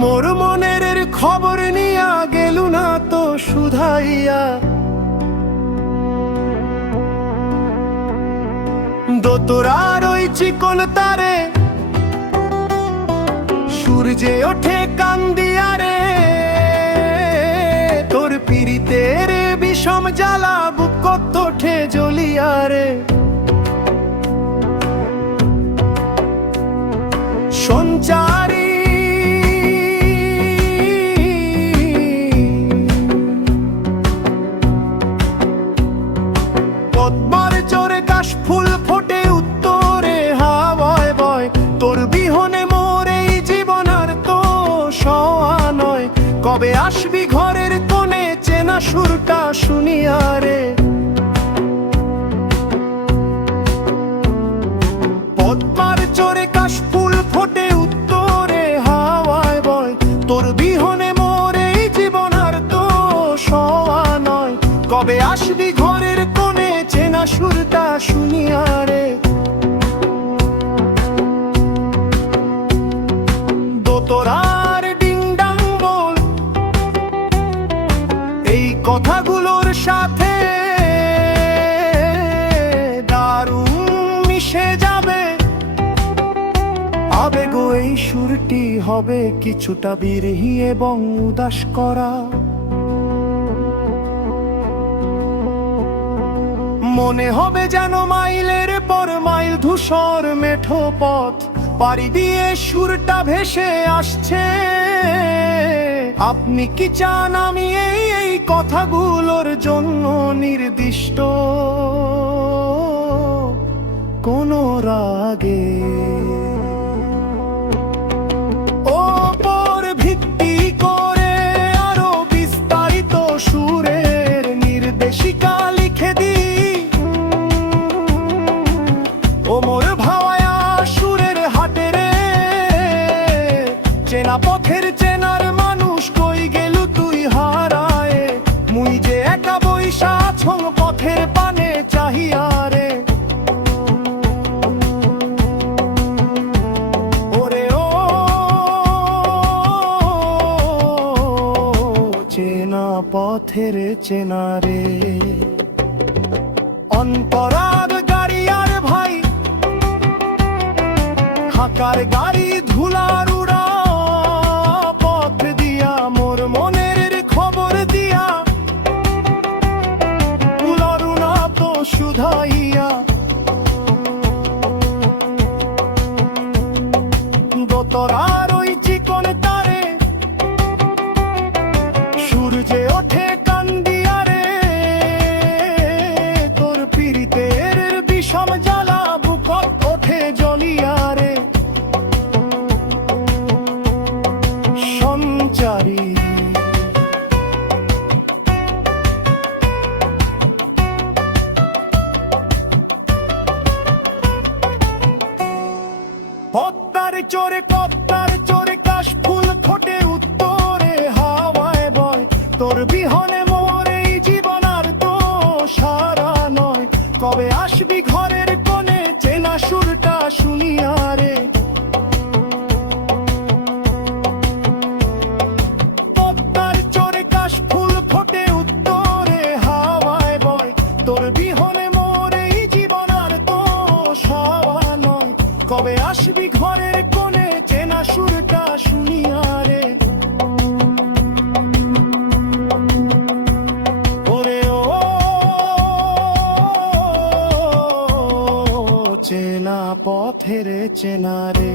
মোর মনের খবর নিয়া গেলু না তো শুধাইয়া, দোতরার ওই চিকন তারে সূর্যে ওঠে কান্দিয়া রে। তোর পীড়িতের বিষম জ্বালা বুক কত ওঠে জ্বলিয়া রে। সঞ্চারী পদ্মার চরে কাশ ফুল ফোটে উত্তরে হাওয়ায় বয়। তোর বিহনে মোর এই জীবন আর তো সওয়া নয়। কবে আসবি ঘরের কোণে চেনা সুরটা শুনিয়া রে। পদ্মার চরে কাশ ফুল ফোটে উত্তরে হাওয়ায় বয়। তোর বিহনে মোর এই জীবন আর তো সওয়া নয়। কবে আসবি ঘরের কোণে চেনা সুরটা শুনিয়া রে। দোতরার ডিংডাং বল এই কথাগুলোর সাথে দারুণ মিশে যাবে। আবেগ এই সুরটি হবে কিছুটা বিরহী এবং উদাস করা। মনে হবে যেন মাইলের পর মাইল ধূসর মেঠো পথ পাড়ি দিয়ে সুরটা ভেসে আসছে। আপনি কি চান আমি এই কথাগুলোর জন্য নির্দিষ্ট কোনো রাগে ওপর ভিত্তি করে আরো বিস্তারিত সুরের নির্দেশিকা লিখে দিই। ও মোর ভাওয়ায়া সুরের হাটে রে, চেনা পথের চেনার মানুষ কই গেলু তুই হারায়। মুই যে একা বইসা ছং পথের পানে চাহিয়া রে। ওরে ও চেনা পথের চেনা রে। অন্তরার গাড়ি আর ভাই হাকার গাড়ি ধুলার উড়া পথ দিয়া মোর মনের খবর দিয়া উলারু না তো শুধাইয়া। দোতরার ওই চিকন তারে সূর্যে ওঠে কান্দিয়া রে। তোর পীড়িতের বিষম জ্বালা বুকত ওঠে জ্বলিয়া রে। সঞ্চারী পদ্মার চরে কাশ ফুল ফোটে উত্তরে হাওয়ায় বয়। তোর বিহনে মোর এই জীবন আর তো সারা নয়। কবে আসবি ঘরের কোণে চেনা সুরটা শুনিয়া রে। পদ্মার চরে কাশ ফুল ফোটে উত্তরে হাওয়ায় বয়। তোর বিহনে মোর এই জীবন আর তো সওয়া নয়। কবে আসবি ঘরের কোণে চেনা সুরটা শুনিয়া রে। ওরে ও চেনা পথের চেনা রে।